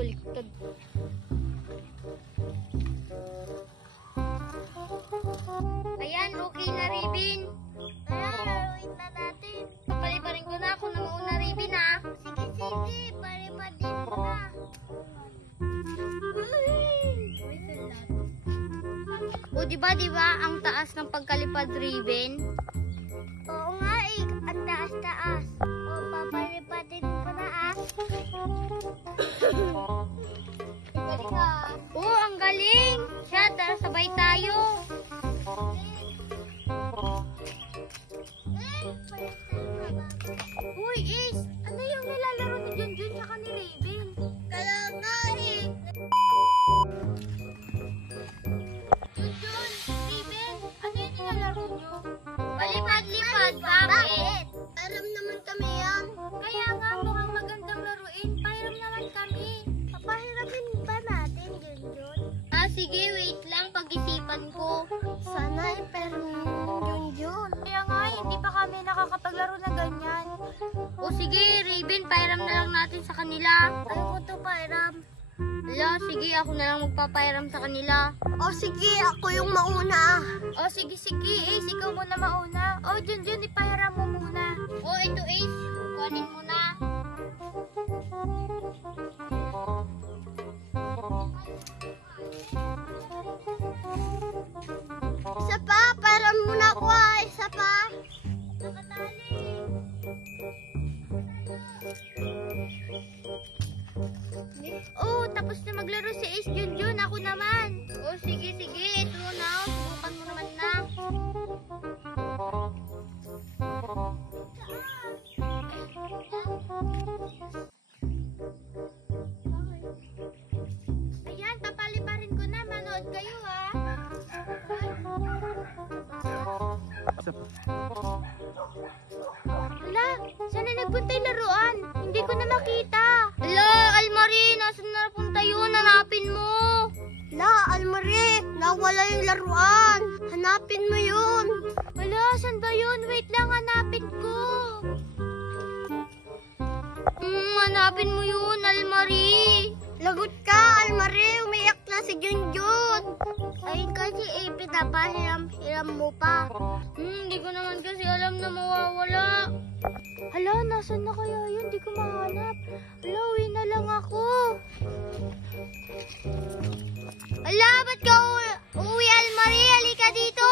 baliktad. Ayan, okay na, Ribbon. Ayan, laruin na natin. Paliparin ko na ako na mauna, Ribbon, ha? Sige, sige. Palipadin mo na. O, diba, ang taas ng pagkalipad, Ribbon? Oo nga eh. Ang taas-taas. O, papalipadin ko na ah. Oo, ang galing. Siya, tara sabay tayo. Uy, Ace! Ano yung nilalaro ni Junjun tsaka ni Raven? Kaya nga eh! Junjun! Raven! Ano yung nilalaro nyo? Palipad-lipad, bakit? Alam naman kami yan. Kaya nga, mukhang magandang laruin. Pahiram naman kami. Papahiramin ba natin, Junjun? Ah, sige, wait lang, pag-isipan ko. Sana pero Junjun. Kaya nga, hindi pa kami nakakapaglaro na ganyan. O sige, Raven, pairam na lang natin sa kanila. Ayoko to pahiram. Ala, sige, ako na lang magpapairam sa kanila. O sige, ako yung mauna. O sige, Ace, ikaw muna mauna. O Junjun, ipahiram mo muna. O, ito Ace, kuhanin mo na. Isa pa, pahiram muna ako ah. Isa pa. Nakatali. Oh, tapos na maglaro si Ace Junjun. Ako naman. O sige, ito na, subukan mo naman na. Ayan, papaliparin ko na. Manood kayo ha. Ala, saan na nagpunta yung laruan? Hindi ko na makita. Ala, Almari, nasan na napunta yun? Hanapin mo. La, Almari, nawala yung laruan. Hanapin mo yun. Wala, saan ba yun? Wait lang, hanapin ko. Hanapin mo yun, Almari. Lagot ka, Almari. Umiyak na si Junjun. Ay, kasi pinapahiram-hiram mo pa. Hindi ko naman kasi alam na mawawala. Hala, nasan na kaya yun? Di ko mahanap. Hala, uwi na lang ako. Ala, ba't ka uwi, Almari? Halika dito.